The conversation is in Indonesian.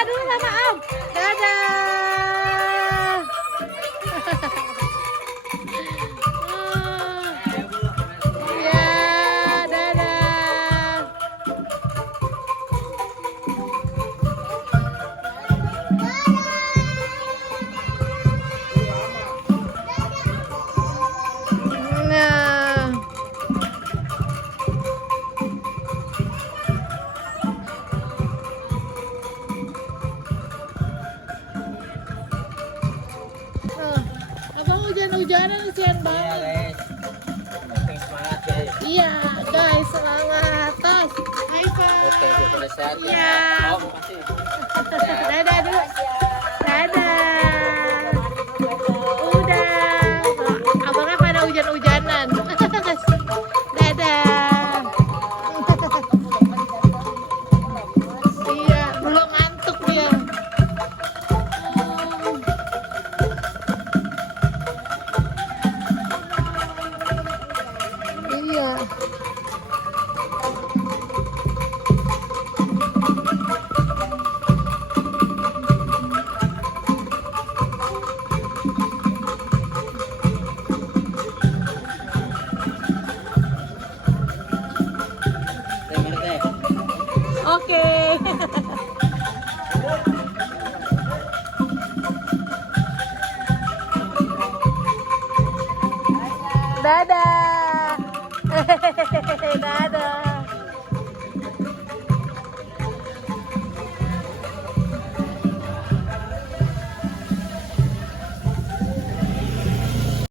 dadah dulu sama Om. Dadah. Ya, dadah. Nah. Abang hujan-hujanan kesian banget. Iya guys, semangat. Tos. High five. Iya. Dadah dulu. Dadah. Udah. Abangnya pada hujan-hujanan. Dadah. Iya, belum ngantuk dia. Iya. Oke. Dadah. Dadah.